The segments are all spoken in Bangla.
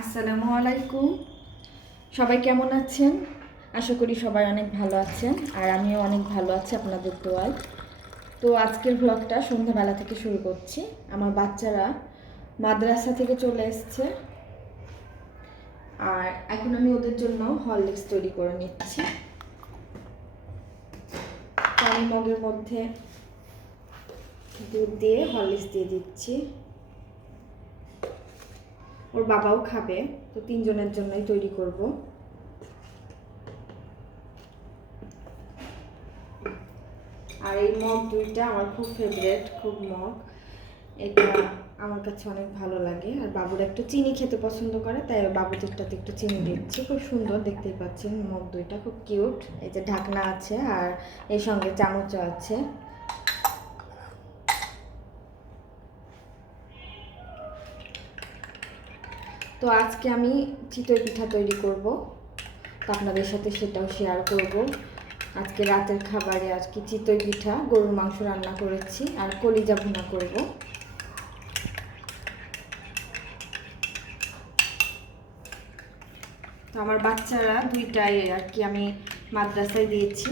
আসসালামু আলাইকুম। সবাই কেমন আছেন? আশা করি সবাই অনেক ভালো আছেন, আর আমিও অনেক ভালো আছি আপনাদের দোয়ায়। তো আজকের ব্লগটা সন্ধ্যাবেলা থেকে শুরু করছি। আমার বাচ্চারা মাদ্রাসা থেকে চলে এসছে, আর এখন আমি ওদের জন্য হরলিক্স তৈরি করে নিচ্ছি। আমি মগের মধ্যে দুধ দিয়ে হরলিক্স দিয়ে দিচ্ছি। ওর বাবাও খাবে, তো তিনজনের জন্যই তৈরি করব। আর এই মগ দুইটা আমার খুব ফেভারিট, খুব মগ। এটা আমার কাছে অনেক ভালো লাগে। আর বাবুরা একটু চিনি খেতে পছন্দ করে, তাই বাবুদেরটাতে একটু চিনি দিচ্ছি। খুব সুন্দর, দেখতেই পাচ্ছেন মগ দুইটা খুব কিউট। এই যে ঢাকনা আছে, আর এর সঙ্গে চামচও আছে। তো আজকে আমি চিতই পিঠা তৈরি করব, তো আপনাদের সাথে সেটাও শেয়ার করব। আজকে রাতের খাবারে আজকে চিতই পিঠা, গরুর মাংস রান্না করেছি, আর কলিজা ভুনা করব। তো আমার বাচ্চারা দুইটাই আর কি আমি মাদ্রাসায় দিয়েছি।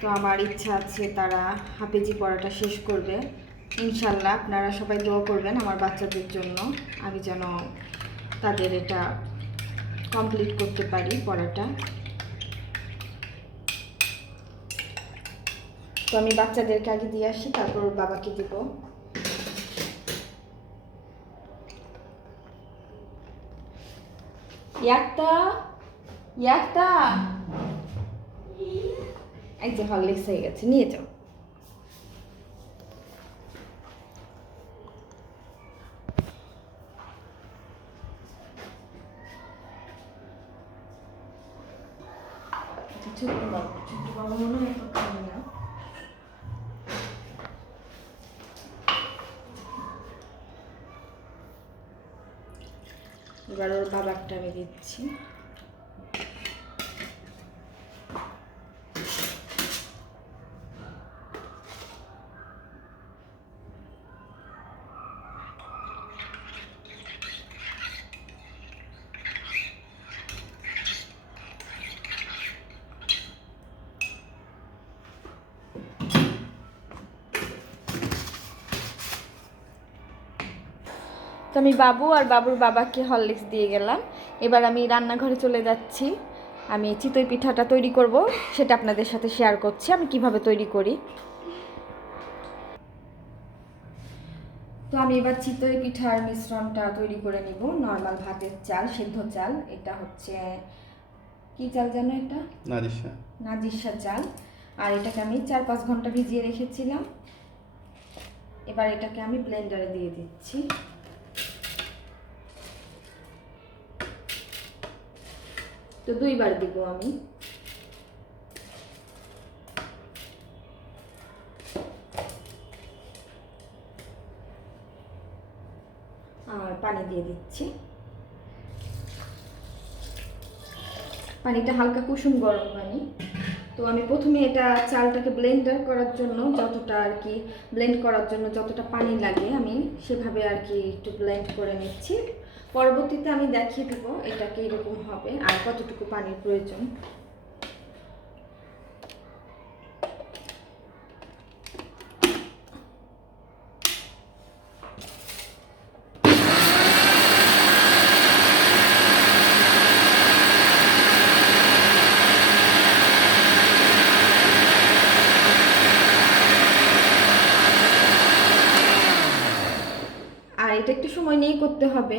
তো আমার ইচ্ছা আছে তারা হাফেজি পড়াটা শেষ করবে ইনশাল্লাহ। আপনারা সবাই দোয়া করবেন আমার বাচ্চাদের জন্য, আমি যেন তাদের এটা কমপ্লিট করতে পারি পড়াটা। তো আমি বাচ্চাদেরকে আগে দিয়ে আসি, তারপর বাবাকে দিব। একটা একটা এই যে হরলিক্স হয়ে গেছে, নিয়ে যাও। ছোট্ট বাবু মনে হয় তো খাবে না। এবার ওর বাবারটা আমি দিচ্ছি। তো আমি বাবু আর বাবুর বাবাকে হরলিক্স দিয়ে গেলাম। এবার আমি রান্নাঘরে চলে যাচ্ছি। আমি চিতই পিঠাটা তৈরি করব, সেটা আপনাদের সাথে শেয়ার করছি আমি কিভাবে তৈরি করি। তো আমি এবার চিতই পিঠার মিশ্রণটা তৈরি করে নিব। নর্মাল ভাতের চাল, সেদ্ধ চাল। এটা হচ্ছে কি চাল জানো? এটা নাজিরশা চাল। আর এটাকে আমি 4-5 ঘন্টা ভিজিয়ে রেখেছিলাম। এবার এটাকে আমি ব্লেন্ডারে দিয়ে দিচ্ছি। তো 2বার দিব আমি। আর পানি দিয়ে দিচ্ছি। পানিটা হালকা কুসুম গরম পানি। তো আমি প্রথমে এটা চালটাকে ব্লেন্ডার করার জন্য যতটা আর কি ব্লেন্ড করার জন্য যতটা পানি লাগে আমি সেভাবে আর কি একটু ব্লেন্ড করে নিচ্ছি। পরবর্তীতে আমি দেখিয়ে দেবো এটাকে এরকম হবে আর কতটুকু পানির প্রয়োজন। আর এটা একটু সময় নিয়ে করতে হবে।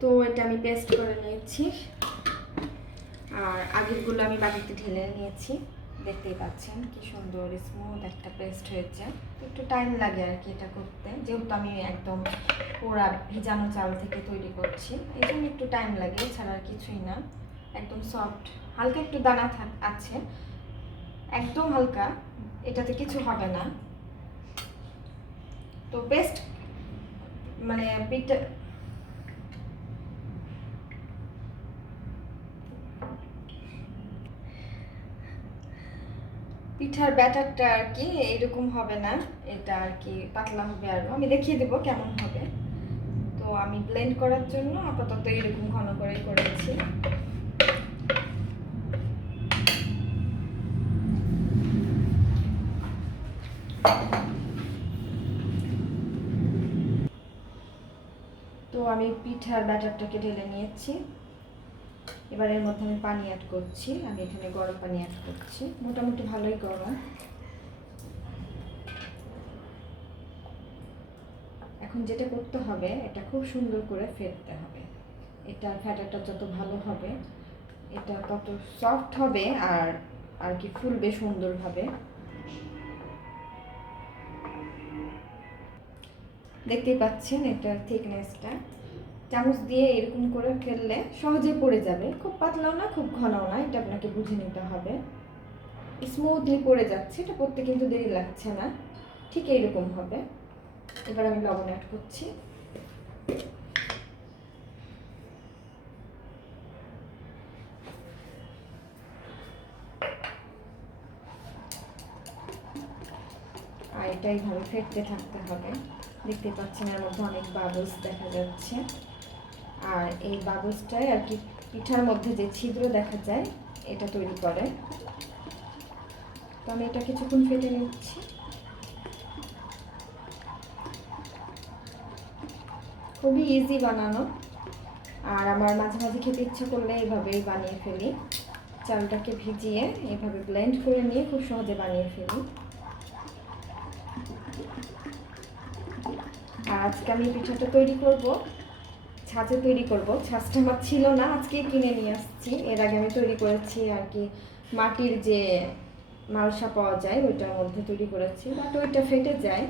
তো এটা আমি পেস্ট করে নিয়েছি, আর আগেরগুলো আমি বাটিতে ঢেলে নিয়েছি। দেখতেই পাচ্ছেন কি সুন্দর স্মুথ একটা পেস্ট হয়েছে। একটু টাইম লাগে আর কি এটা করতে, যেহেতু আমি একদম পুরা ভিজানো চাল থেকে তৈরি করছি, এই জন্য একটু টাইম লাগে, এছাড়া আর কিছুই না। একদম সফট, হালকা একটু দানা আছে, একদম হালকা, এটাতে কিছু হবে না। তো পেস্ট মানে পিঠা পিঠার ব্যাটারটা আর কি এরকম হবে না, এটা আর কি পাতলা হবে, আরও আমি দেখিয়ে দেবো কেমন হবে। তো আমি ব্লেন্ড করার জন্য আপাতত এরকম ঘন করে করেছি। তো আমি পিঠার ব্যাটারটাকে ঢেলে নিয়েছি। এবার এর মধ্যে আমি পানি অ্যাড করছি। আমি এখানে গরম পানি অ্যাড করছি, মোটামুটি ভালোই গরম। এখন যেটা করতে হবে, এটা খুব সুন্দর করে ফেটতে হবে। এটা ফ্যাটাটা যত ভালো হবে এটা তত সফট হবে আর আর কি ফুলবে সুন্দরভাবে। দেখতেই পাচ্ছেন এটার থিকনেসটা। চামচ দিয়ে এরকম করে ফেললে সহজে পড়ে যাবে, খুব পাতলাও না খুব ঘনও না, এটা আপনাকে বুঝে নিতে হবে। স্মুথলি পড়ে যাচ্ছে, এটা পড়তে কিন্তু দেরি লাগছে না, ঠিক এইরকম হবে। এবার আমি লবণ অ্যাড করছি। আর এটা এইভাবে ফেটতে থাকতে হবে। দেখতে পাচ্ছেন এর মধ্যে অনেক বাবলস দেখা যাচ্ছে, আর এই বাবলসটাই আর কি পিঠার মধ্যে যে ছিদ্র দেখা যায় এটা তৈরি করে। তো আমি এটা কিছুক্ষণ ফেটে নিচ্ছি। খুবই ইজি বানানো, আর আমার মাঝে মাঝে খেতে ইচ্ছা করলে এইভাবেই বানিয়ে ফেলি। চালটাকে ভিজিয়ে এইভাবে ব্লেন্ড করে নিয়ে খুব সহজে বানিয়ে ফেলি। আর আজকে আমি পিঠাটা তৈরি করব ছাঁচে তৈরি করব। ছাঁচটা আমার ছিল না, আজকে কিনে নিয়ে আসছি। এর আগে আমি তৈরি করেছি আর কি মাটির যে মালসা পাওয়া যায় ওইটার মধ্যে তৈরি করেছি, বাট ওইটা ফেটে যায়।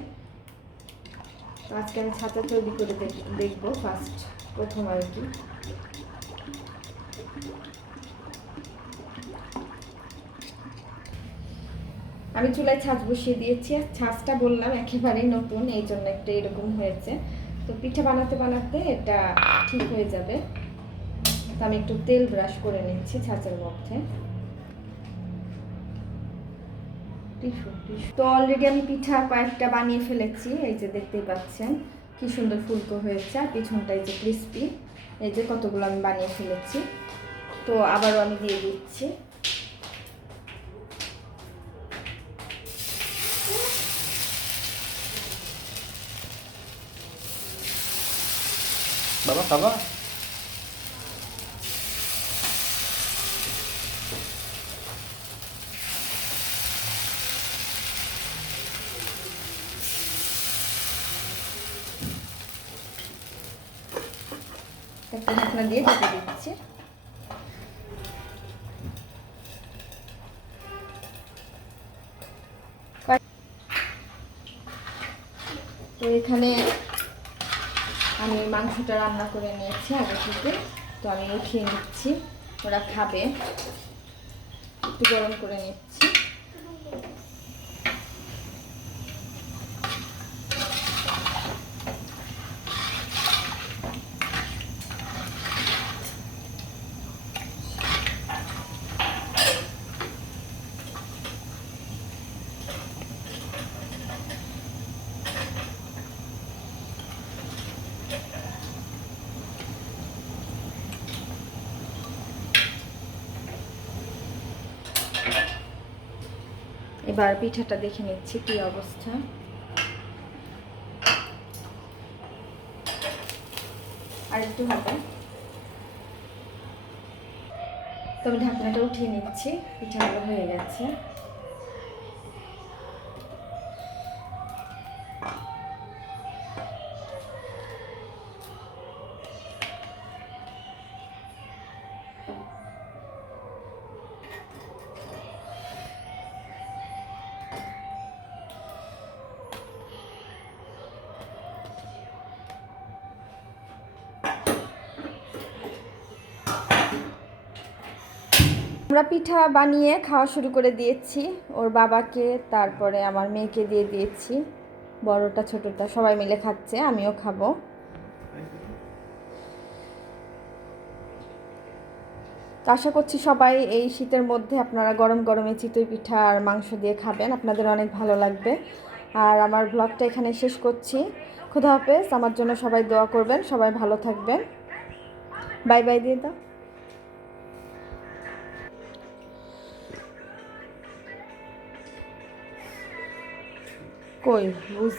তো আজকে আমি ছাঁচে তৈরি করে দেখবো প্রথম আর কি। আমি চুলায় ছাঁচ বসিয়ে দিয়েছি। ছাঁচটা বললাম একেবারেই নতুন, এই জন্য একটা এরকম হয়েছে। তো পিঠা বানাতে বানাতে এটা ঠিক হয়ে যাবে। তো আমি একটু তেল ব্রাশ করে নিচ্ছি ছাঁচের মধ্যে। তো অলরেডি আমি পিঠা কয়েকটা বানিয়ে ফেলেছি, এই যে দেখতেই পাচ্ছেন কি সুন্দর ফুলকো হয়েছে, আর পিছনটা এই যে ক্রিস্পি। এই যে কতগুলো আমি বানিয়ে ফেলেছি। তো আবারও আমি দিয়ে দিচ্ছি। বাবা খাবা? একটা ঢাকনা দিয়ে ঢেকে দিচ্ছি। তো এখানে আমি মাংসটা রান্না করে নিয়েছি আগে থেকে, তো আমি উঠিয়ে নিচ্ছি। ওরা খাবে, একটু গরম করে নিচ্ছি। এবার পিঠাটা দেখে নিচ্ছি কি অবস্থা। আর একটু হবে। তো আমি ঢাকনাটা উঠিয়ে নিচ্ছি, পিঠাগুলো হয়ে গেছে। আমরা পিঠা বানিয়ে খাওয়া শুরু করে দিয়েছি, ওর বাবাকে, তারপরে আমার মেয়েকে দিয়ে দিয়েছি। বড়টা ছোটটা সবাই মিলে খাচ্ছে, আমিও খাবো। তো তো আশা করছি সবাই এই শীতের মধ্যে আপনারা গরম গরমে চিতই পিঠা আর মাংস দিয়ে খাবেন, আপনাদের অনেক ভালো লাগবে। আর আমার ব্লগটা এখানে শেষ করছি। খুদা হাফেজ। আমার জন্য সবাই দোয়া করবেন, সবাই ভালো থাকবেন। বাই বাই দিয়ে দাও। কই বুঝ